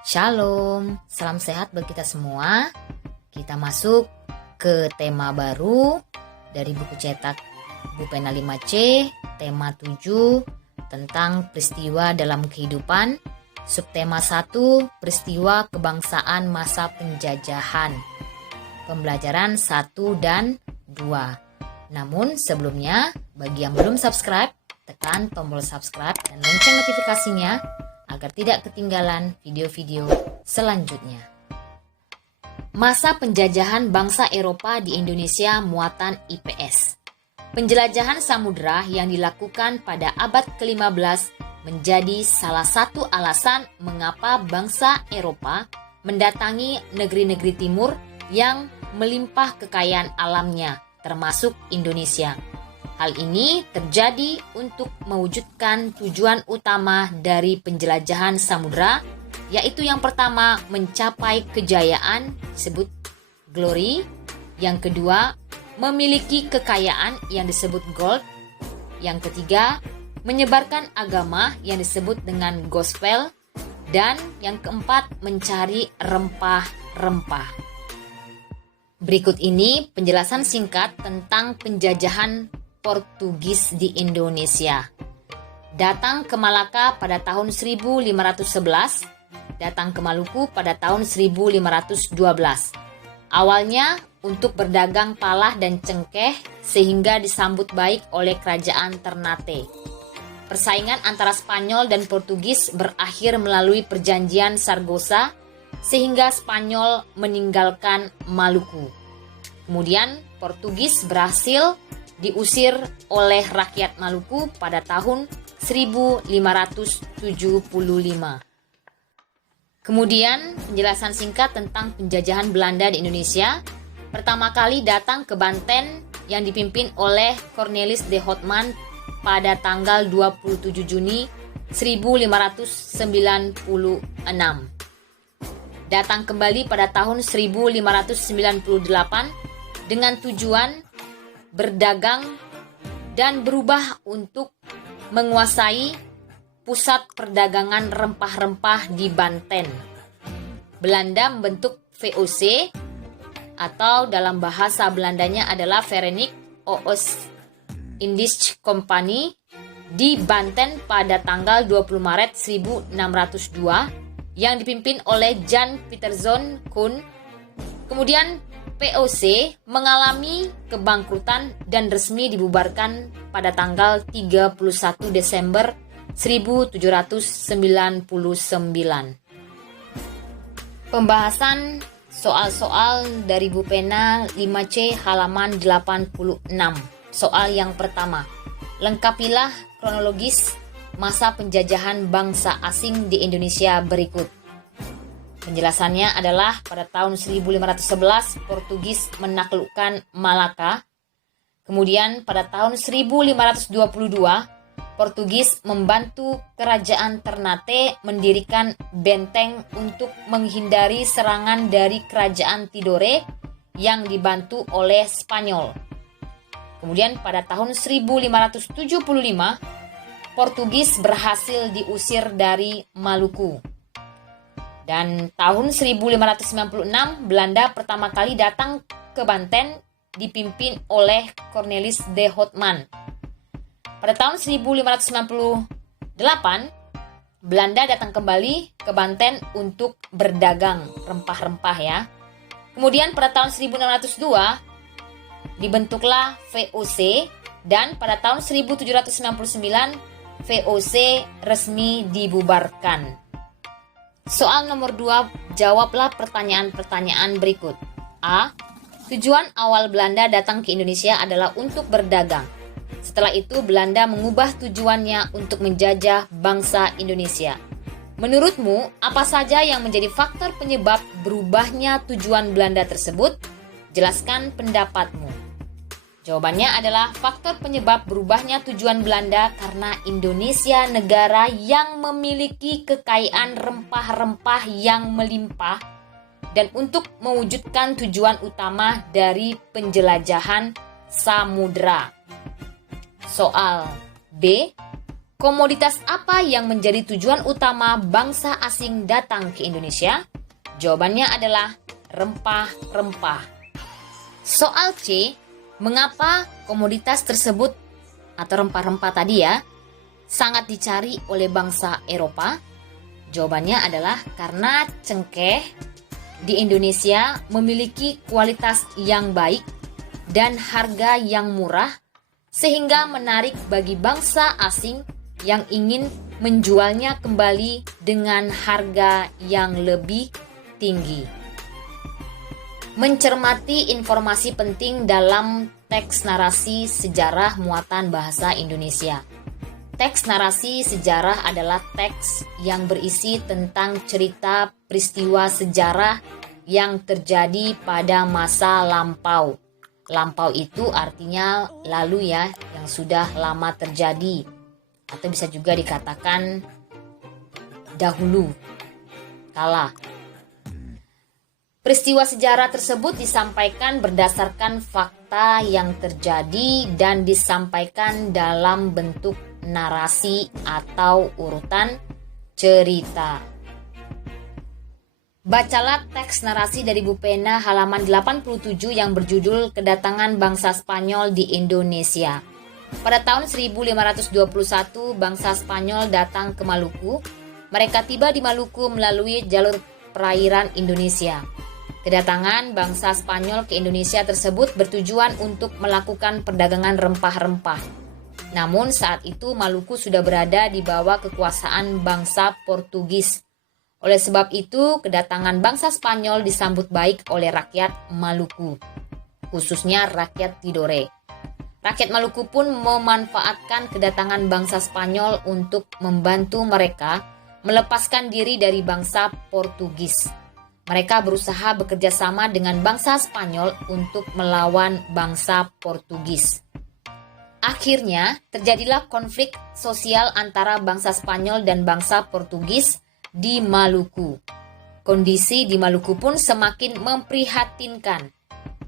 Shalom, salam sehat bagi kita semua. Kita masuk ke tema baru dari buku cetak Bu Pena 5C, tema 7 tentang peristiwa dalam kehidupan. Subtema 1, peristiwa kebangsaan masa penjajahan. Pembelajaran 1 dan 2. Namun sebelumnya, bagi yang belum subscribe, tekan tombol subscribe dan lonceng notifikasinya agar tidak ketinggalan video-video selanjutnya. Masa penjajahan bangsa Eropa di Indonesia muatan IPS. Penjelajahan samudera yang dilakukan pada abad ke-15 menjadi salah satu alasan mengapa bangsa Eropa mendatangi negeri-negeri timur yang melimpah kekayaan alamnya, termasuk Indonesia. Hal ini terjadi untuk mewujudkan tujuan utama dari penjelajahan samudera, yaitu yang pertama mencapai kejayaan, disebut glory. Yang kedua, memiliki kekayaan yang disebut gold. Yang ketiga, menyebarkan agama yang disebut dengan gospel. Dan yang keempat, mencari rempah-rempah. Berikut ini penjelasan singkat tentang penjajahan Portugis di Indonesia. Datang ke Malaka pada tahun 1511, datang ke Maluku pada tahun 1512. Awalnya untuk berdagang palah dan cengkeh sehingga disambut baik oleh kerajaan Ternate. Persaingan antara Spanyol dan Portugis berakhir melalui perjanjian Saragossa sehingga Spanyol meninggalkan Maluku. Kemudian Portugis berhasil diusir oleh rakyat Maluku pada tahun 1575. Kemudian penjelasan singkat tentang penjajahan Belanda di Indonesia. Pertama kali datang ke Banten yang dipimpin oleh Cornelis de Houtman pada tanggal 27 Juni 1596. Datang kembali pada tahun 1598 dengan tujuan berdagang dan berubah untuk menguasai pusat perdagangan rempah-rempah di Banten. Belanda membentuk VOC atau dalam bahasa Belandanya adalah Verenigd Oost-Indische Compagnie di Banten pada tanggal 20 Maret 1602 yang dipimpin oleh Jan Pieterszoon Koen. Kemudian VOC mengalami kebangkrutan dan resmi dibubarkan pada tanggal 31 Desember 1799. Pembahasan soal-soal dari Bu Pena 5C halaman 86. Soal yang pertama, lengkapilah kronologis masa penjajahan bangsa asing di Indonesia berikut. Penjelasannya adalah pada tahun 1511 Portugis menaklukkan Malaka. Kemudian pada tahun 1522 Portugis membantu kerajaan Ternate mendirikan benteng untuk menghindari serangan dari kerajaan Tidore yang dibantu oleh Spanyol. Kemudian pada tahun 1575 Portugis berhasil diusir dari Maluku. Dan tahun 1596 Belanda pertama kali datang ke Banten dipimpin oleh Cornelis de Houtman. Pada tahun 1598 Belanda datang kembali ke Banten untuk berdagang rempah-rempah ya. Kemudian pada tahun 1602 dibentuklah VOC dan pada tahun 1799 VOC resmi dibubarkan. Soal nomor 2, jawablah pertanyaan-pertanyaan berikut. A. Tujuan awal Belanda datang ke Indonesia adalah untuk berdagang. Setelah itu Belanda mengubah tujuannya untuk menjajah bangsa Indonesia. Menurutmu, apa saja yang menjadi faktor penyebab berubahnya tujuan Belanda tersebut? Jelaskan pendapatmu. Jawabannya adalah faktor penyebab berubahnya tujuan Belanda karena Indonesia negara yang memiliki kekayaan rempah-rempah yang melimpah dan untuk mewujudkan tujuan utama dari penjelajahan samudera. Soal B. Komoditas apa yang menjadi tujuan utama bangsa asing datang ke Indonesia? Jawabannya adalah rempah-rempah. Soal C, mengapa komoditas tersebut atau rempah-rempah tadi ya sangat dicari oleh bangsa Eropa? Jawabannya adalah karena cengkeh di Indonesia memiliki kualitas yang baik dan harga yang murah sehingga menarik bagi bangsa asing yang ingin menjualnya kembali dengan harga yang lebih tinggi. Mencermati informasi penting dalam teks narasi sejarah muatan bahasa Indonesia. Teks narasi sejarah adalah teks yang berisi tentang cerita peristiwa sejarah yang terjadi pada masa lampau. Lampau itu artinya lalu ya, yang sudah lama terjadi. Atau bisa juga dikatakan dahulu, kala. Peristiwa sejarah tersebut disampaikan berdasarkan fakta yang terjadi dan disampaikan dalam bentuk narasi atau urutan cerita. Bacalah teks narasi dari buku pena halaman 87 yang berjudul Kedatangan Bangsa Spanyol di Indonesia. Pada tahun 1521, bangsa Spanyol datang ke Maluku. Mereka tiba di Maluku melalui jalur perairan Indonesia. Kedatangan bangsa Spanyol ke Indonesia tersebut bertujuan untuk melakukan perdagangan rempah-rempah. Namun saat itu Maluku sudah berada di bawah kekuasaan bangsa Portugis. Oleh sebab itu, kedatangan bangsa Spanyol disambut baik oleh rakyat Maluku, khususnya rakyat Tidore. Rakyat Maluku pun memanfaatkan kedatangan bangsa Spanyol untuk membantu mereka melepaskan diri dari bangsa Portugis. Mereka berusaha bekerja sama dengan bangsa Spanyol untuk melawan bangsa Portugis. Akhirnya, terjadilah konflik sosial antara bangsa Spanyol dan bangsa Portugis di Maluku. Kondisi di Maluku pun semakin memprihatinkan.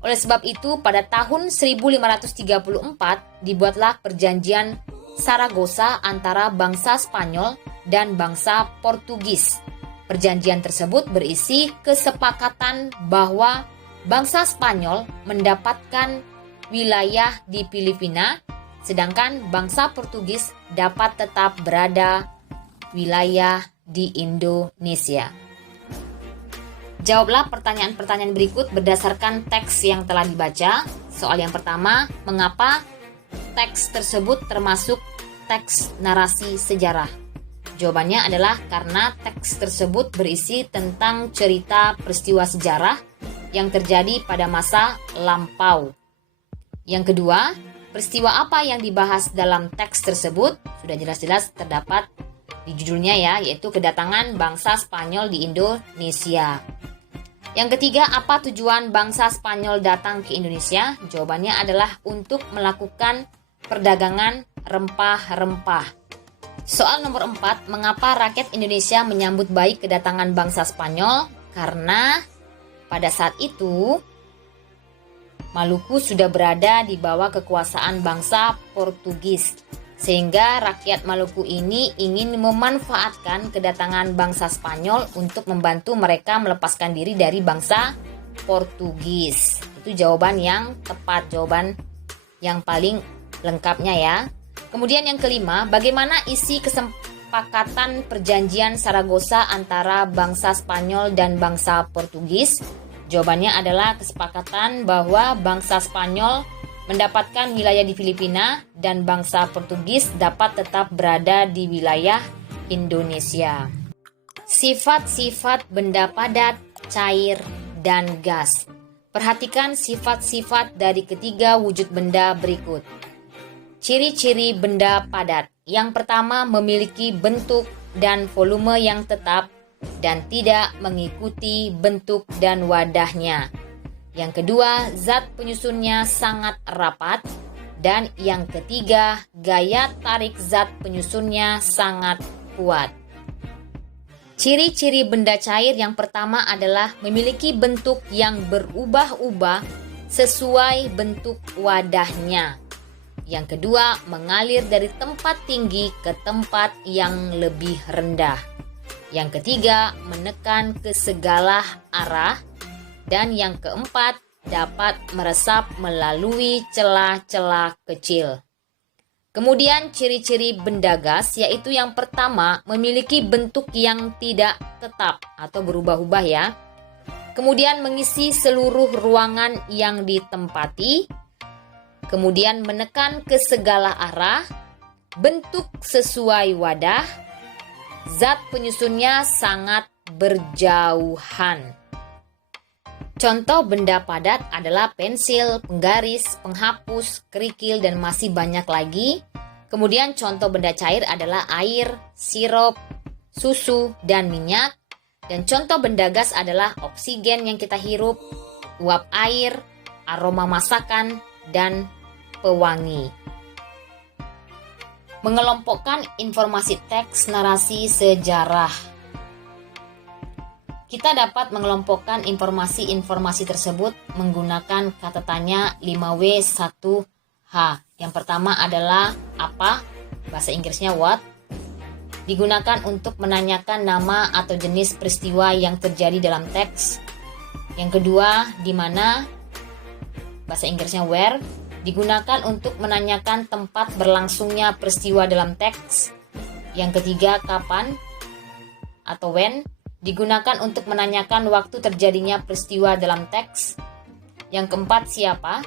Oleh sebab itu, pada tahun 1534 dibuatlah perjanjian Saragossa antara bangsa Spanyol dan bangsa Portugis. Perjanjian tersebut berisi kesepakatan bahwa bangsa Spanyol mendapatkan wilayah di Filipina, sedangkan bangsa Portugis dapat tetap berada wilayah di Indonesia. Jawablah pertanyaan-pertanyaan berikut berdasarkan teks yang telah dibaca. Soal yang pertama, mengapa teks tersebut termasuk teks narasi sejarah? Jawabannya adalah karena teks tersebut berisi tentang cerita peristiwa sejarah yang terjadi pada masa lampau. Yang kedua, peristiwa apa yang dibahas dalam teks tersebut? Sudah jelas-jelas terdapat di judulnya ya, yaitu kedatangan bangsa Spanyol di Indonesia. Yang ketiga, apa tujuan bangsa Spanyol datang ke Indonesia? Jawabannya adalah untuk melakukan perdagangan rempah-rempah. Soal nomor 4, mengapa rakyat Indonesia menyambut baik kedatangan bangsa Spanyol? Karena pada saat itu Maluku sudah berada di bawah kekuasaan bangsa Portugis. Sehingga rakyat Maluku ini ingin memanfaatkan kedatangan bangsa Spanyol untuk membantu mereka melepaskan diri dari bangsa Portugis. Itu jawaban yang tepat, jawaban yang paling lengkapnya ya. Kemudian yang kelima, bagaimana isi kesepakatan perjanjian Saragossa antara bangsa Spanyol dan bangsa Portugis? Jawabannya adalah kesepakatan bahwa bangsa Spanyol mendapatkan wilayah di Filipina dan bangsa Portugis dapat tetap berada di wilayah Indonesia. Sifat-sifat benda padat, cair, dan gas. Perhatikan sifat-sifat dari ketiga wujud benda berikut. Ciri-ciri benda padat. Yang pertama, memiliki bentuk dan volume yang tetap dan tidak mengikuti bentuk dan wadahnya. Yang kedua, zat penyusunnya sangat rapat. Dan yang ketiga, gaya tarik zat penyusunnya sangat kuat. Ciri-ciri benda cair yang pertama adalah memiliki bentuk yang berubah-ubah sesuai bentuk wadahnya. Yang kedua, mengalir dari tempat tinggi ke tempat yang lebih rendah. Yang ketiga, menekan ke segala arah. Dan yang keempat, dapat meresap melalui celah-celah kecil. Kemudian ciri-ciri benda gas yaitu yang pertama memiliki bentuk yang tidak tetap atau berubah-ubah ya. Kemudian mengisi seluruh ruangan yang ditempati. Kemudian menekan ke segala arah. Bentuk sesuai wadah. Zat penyusunnya sangat berjauhan. Contoh benda padat adalah pensil, penggaris, penghapus, kerikil, dan masih banyak lagi. Kemudian contoh benda cair adalah air, sirup, susu, dan minyak. Dan contoh benda gas adalah oksigen yang kita hirup, uap air, aroma masakan, dan pewangi. Mengelompokkan informasi teks narasi sejarah. Kita dapat mengelompokkan informasi-informasi tersebut menggunakan kata tanya 5W1H. Yang pertama adalah apa, bahasa Inggrisnya what. Digunakan untuk menanyakan nama atau jenis peristiwa yang terjadi dalam teks. Yang kedua, di mana, bahasa Inggrisnya where. Digunakan untuk menanyakan tempat berlangsungnya peristiwa dalam teks. Yang ketiga, kapan atau when. Digunakan untuk menanyakan waktu terjadinya peristiwa dalam teks. Yang keempat, siapa?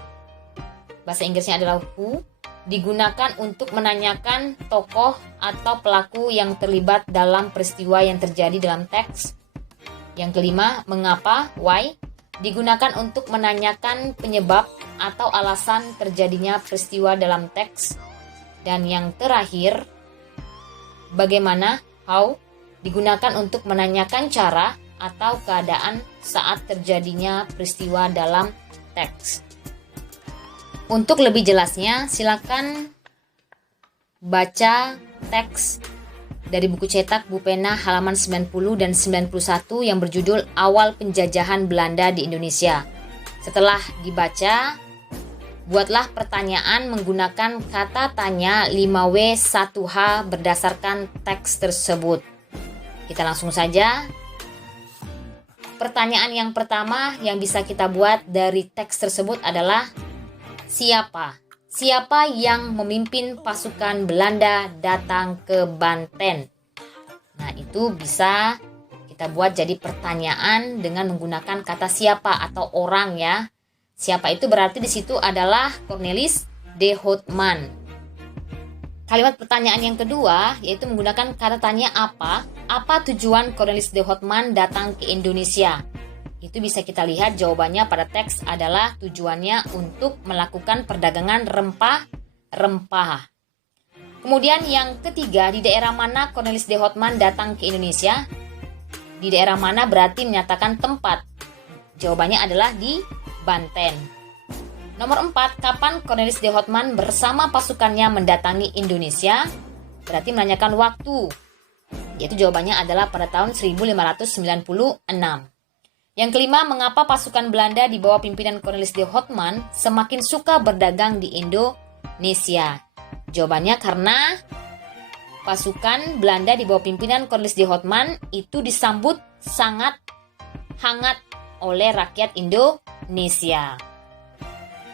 Bahasa Inggrisnya adalah who. Digunakan untuk menanyakan tokoh atau pelaku yang terlibat dalam peristiwa yang terjadi dalam teks. Yang kelima, mengapa? Why? Digunakan untuk menanyakan penyebab atau alasan terjadinya peristiwa dalam teks. Dan yang terakhir, bagaimana? How? Digunakan untuk menanyakan cara atau keadaan saat terjadinya peristiwa dalam teks. Untuk lebih jelasnya, silakan baca teks dari buku cetak Bu Pena halaman 90 dan 91 yang berjudul Awal Penjajahan Belanda di Indonesia. Setelah dibaca, buatlah pertanyaan menggunakan kata tanya 5W1H berdasarkan teks tersebut. Kita langsung saja. Pertanyaan yang pertama yang bisa kita buat dari teks tersebut adalah siapa? Siapa yang memimpin pasukan Belanda datang ke Banten? Nah, itu bisa kita buat jadi pertanyaan dengan menggunakan kata siapa atau orang ya. Siapa itu berarti di situ adalah Cornelis de Houtman. Kalimat pertanyaan yang kedua yaitu menggunakan kata tanya apa. Apa tujuan Cornelis de Houtman datang ke Indonesia? Itu bisa kita lihat jawabannya pada teks adalah tujuannya untuk melakukan perdagangan rempah-rempah. Kemudian yang ketiga, di daerah mana Cornelis de Houtman datang ke Indonesia? Di daerah mana berarti menyatakan tempat. Jawabannya adalah di Banten. Nomor 4, kapan Cornelis de Houtman bersama pasukannya mendatangi Indonesia? Berarti menanyakan waktu. Yaitu jawabannya adalah pada tahun 1596. Yang kelima, mengapa pasukan Belanda di bawah pimpinan Cornelis de Houtman semakin suka berdagang di Indonesia? Jawabannya karena pasukan Belanda di bawah pimpinan Cornelis de Houtman itu disambut sangat hangat oleh rakyat Indonesia.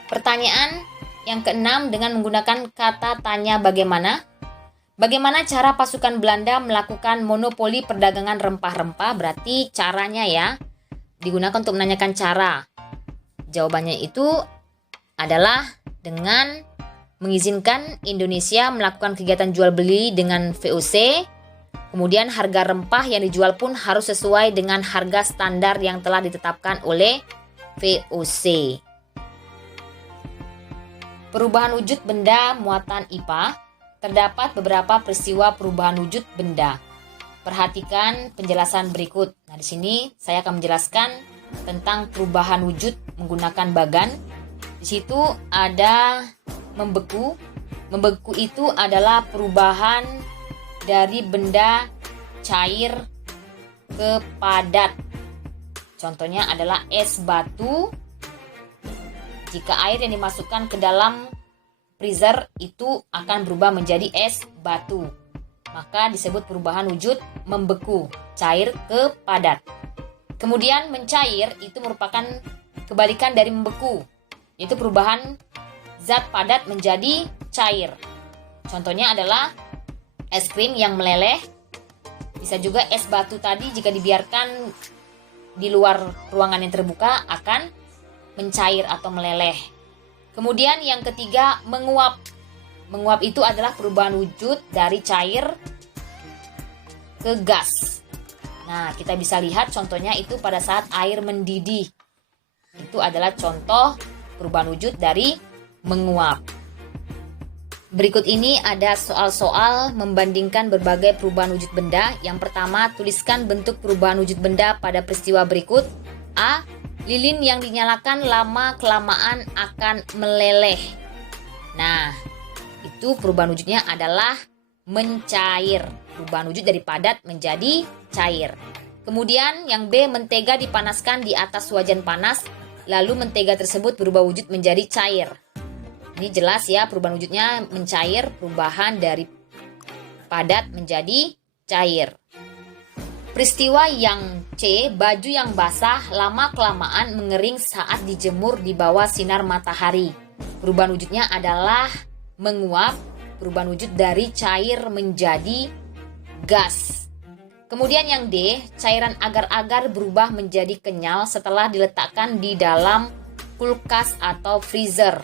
Pertanyaan yang keenam dengan menggunakan kata tanya bagaimana. Bagaimana cara pasukan Belanda melakukan monopoli perdagangan rempah-rempah? Berarti caranya ya. Digunakan untuk menanyakan cara. Jawabannya itu adalah dengan mengizinkan Indonesia melakukan kegiatan jual beli dengan VOC. Kemudian harga rempah yang dijual pun harus sesuai dengan harga standar yang telah ditetapkan oleh VOC. Perubahan wujud benda muatan IPA. Terdapat beberapa peristiwa perubahan wujud benda. Perhatikan penjelasan berikut. Nah, di sini saya akan menjelaskan tentang perubahan wujud menggunakan bagan. Di situ ada membeku. Membeku itu adalah perubahan dari benda cair ke padat. Contohnya adalah es batu. Jika air yang dimasukkan ke dalam freezer itu akan berubah menjadi es batu. Maka disebut perubahan wujud membeku, cair ke padat. Kemudian mencair itu merupakan kebalikan dari membeku, yaitu perubahan zat padat menjadi cair. Contohnya adalah es krim yang meleleh, bisa juga es batu tadi jika dibiarkan di luar ruangan yang terbuka akan mencair atau meleleh. Kemudian yang ketiga, menguap. Menguap itu adalah perubahan wujud dari cair ke gas. Nah, kita bisa lihat contohnya itu pada saat air mendidih. Itu adalah contoh perubahan wujud dari menguap. Berikut ini ada soal-soal membandingkan berbagai perubahan wujud benda. Yang pertama, tuliskan bentuk perubahan wujud benda pada peristiwa berikut. A. Lilin yang dinyalakan lama-kelamaan akan meleleh. Nah, itu perubahan wujudnya adalah mencair. Perubahan wujud dari padat menjadi cair. Kemudian yang B, mentega dipanaskan di atas wajan panas, lalu mentega tersebut berubah wujud menjadi cair. Ini jelas ya, perubahan wujudnya mencair, perubahan dari padat menjadi cair. Peristiwa yang C, baju yang basah lama-kelamaan mengering saat dijemur di bawah sinar matahari. Perubahan wujudnya adalah menguap, perubahan wujud dari cair menjadi gas. Kemudian yang D, cairan agar-agar berubah menjadi kenyal setelah diletakkan di dalam kulkas atau freezer.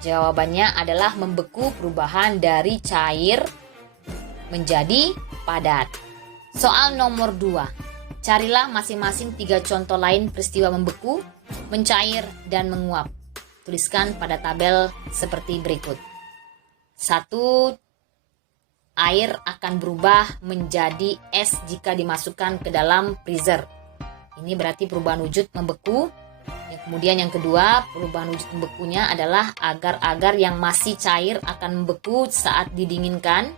Jawabannya adalah membeku, perubahan dari cair menjadi padat. Soal nomor 2. Carilah masing-masing 3 contoh lain peristiwa membeku, mencair, dan menguap. Tuliskan pada tabel seperti berikut. 1. Air akan berubah menjadi es jika dimasukkan ke dalam freezer. Ini berarti perubahan wujud membeku. Kemudian yang kedua, perubahan wujud membekunya adalah agar-agar yang masih cair akan membeku saat didinginkan.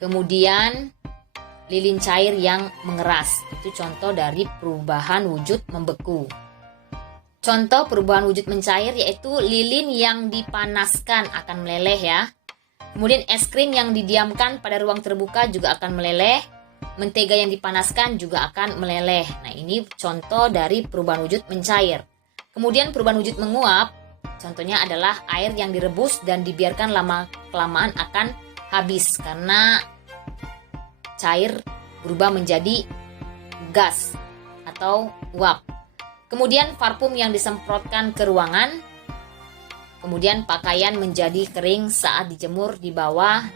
Kemudian lilin cair yang mengeras. Itu contoh dari perubahan wujud membeku. Contoh perubahan wujud mencair yaitu lilin yang dipanaskan akan meleleh ya. Kemudian es krim yang didiamkan pada ruang terbuka juga akan meleleh. Mentega yang dipanaskan juga akan meleleh. Nah, ini contoh dari perubahan wujud mencair. Kemudian perubahan wujud menguap, contohnya adalah air yang direbus dan dibiarkan lama-kelamaan akan habis karena cair berubah menjadi gas atau uap. Kemudian parfum yang disemprotkan ke ruangan. Kemudian pakaian menjadi kering saat dijemur di bawah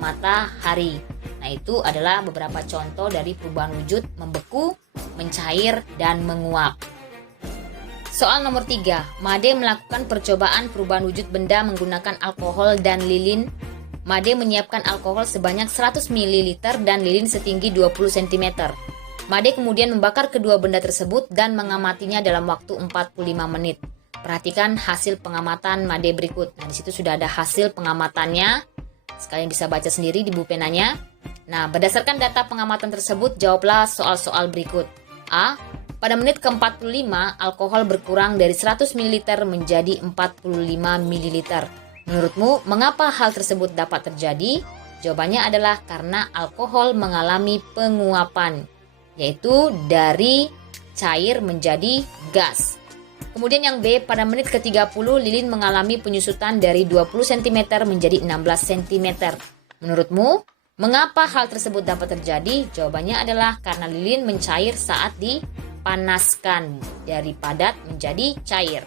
matahari. Nah, itu adalah beberapa contoh dari perubahan wujud membeku, mencair, dan menguap. Soal nomor 3. Made melakukan percobaan perubahan wujud benda menggunakan alkohol dan lilin. Made menyiapkan alkohol sebanyak 100 ml dan lilin setinggi 20 cm. Made kemudian membakar kedua benda tersebut dan mengamatinya dalam waktu 45 menit. Perhatikan hasil pengamatan Made berikut. Nah, di situ sudah ada hasil pengamatannya. Sekalian bisa baca sendiri di buku penanya. Nah, berdasarkan data pengamatan tersebut, jawablah soal-soal berikut. A. Pada menit ke-45, alkohol berkurang dari 100 ml menjadi 45 ml. Menurutmu, mengapa hal tersebut dapat terjadi? Jawabannya adalah karena alkohol mengalami penguapan, yaitu dari cair menjadi gas. Kemudian yang B, pada menit ke-30 lilin mengalami penyusutan dari 20 cm menjadi 16 cm. Menurutmu, mengapa hal tersebut dapat terjadi? Jawabannya adalah karena lilin mencair saat dipanaskan, dari padat menjadi cair.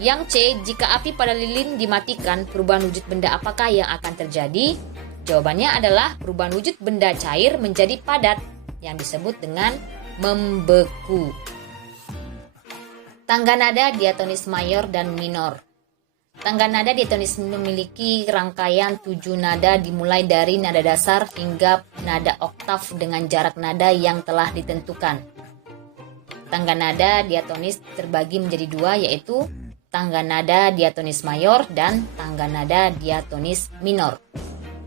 Yang C, jika api pada lilin dimatikan, perubahan wujud benda apakah yang akan terjadi? Jawabannya adalah perubahan wujud benda cair menjadi padat, yang disebut dengan membeku. Tangga nada diatonis mayor dan minor. Tangga nada diatonis memiliki rangkaian 7 nada dimulai dari nada dasar hingga nada oktav dengan jarak nada yang telah ditentukan. Tangga nada diatonis terbagi menjadi 2, yaitu tangga nada diatonis mayor dan tangga nada diatonis minor.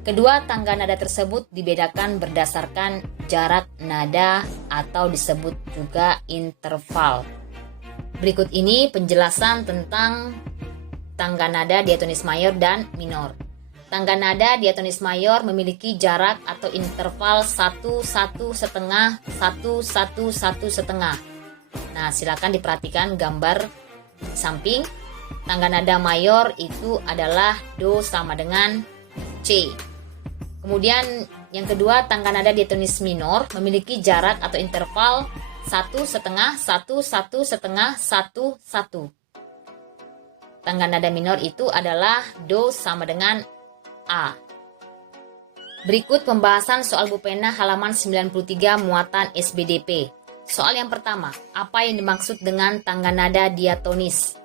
Kedua tangga nada tersebut dibedakan berdasarkan jarak nada atau disebut juga interval. Berikut ini penjelasan tentang tangga nada diatonis mayor dan minor. Tangga nada diatonis mayor memiliki jarak atau interval 1, 1 setengah, 1, 1, 1 setengah. Nah, silakan diperhatikan gambar di samping. Tangga nada mayor itu adalah Do sama dengan C. Kemudian yang kedua, tangga nada diatonis minor memiliki jarak atau interval 1 setengah, 1, 1 setengah, 1, 1. Tangga nada minor itu adalah Do sama dengan A. Berikut pembahasan soal buku pena halaman 93 muatan SBDP. Soal yang pertama, apa yang dimaksud dengan tangga nada diatonis?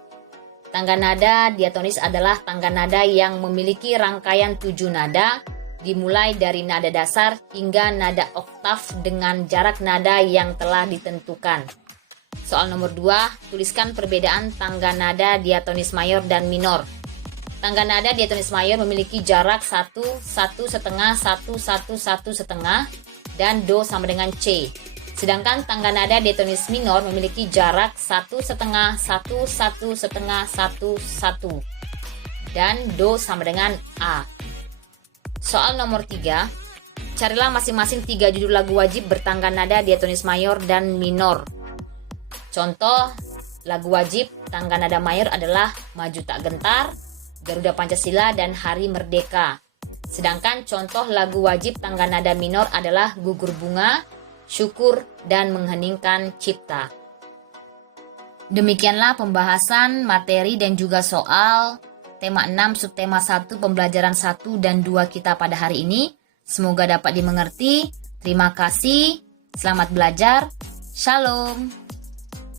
Tangga nada diatonis adalah tangga nada yang memiliki rangkaian 7 nada, dimulai dari nada dasar hingga nada oktav dengan jarak nada yang telah ditentukan. Soal nomor 2, tuliskan perbedaan tangga nada diatonis mayor dan minor. Tangga nada diatonis mayor memiliki jarak 1, 1 setengah, 1, 1, 1 setengah, dan Do sama dengan C. Sedangkan tangga nada diatonis minor memiliki jarak 1 setengah, 1, 1 setengah, 1, 1, dan Do sama dengan A. Soal nomor 3, carilah masing-masing 3 judul lagu wajib bertangga nada diatonis mayor dan minor. Contoh lagu wajib tangga nada mayor adalah Maju Tak Gentar, Garuda Pancasila, dan Hari Merdeka. Sedangkan contoh lagu wajib tangga nada minor adalah Gugur Bunga, Syukur, dan Mengheningkan Cipta. Demikianlah pembahasan materi dan juga soal tema 6 subtema 1 pembelajaran 1 dan 2 kita pada hari ini. Semoga dapat dimengerti. Terima kasih. Selamat belajar. Shalom.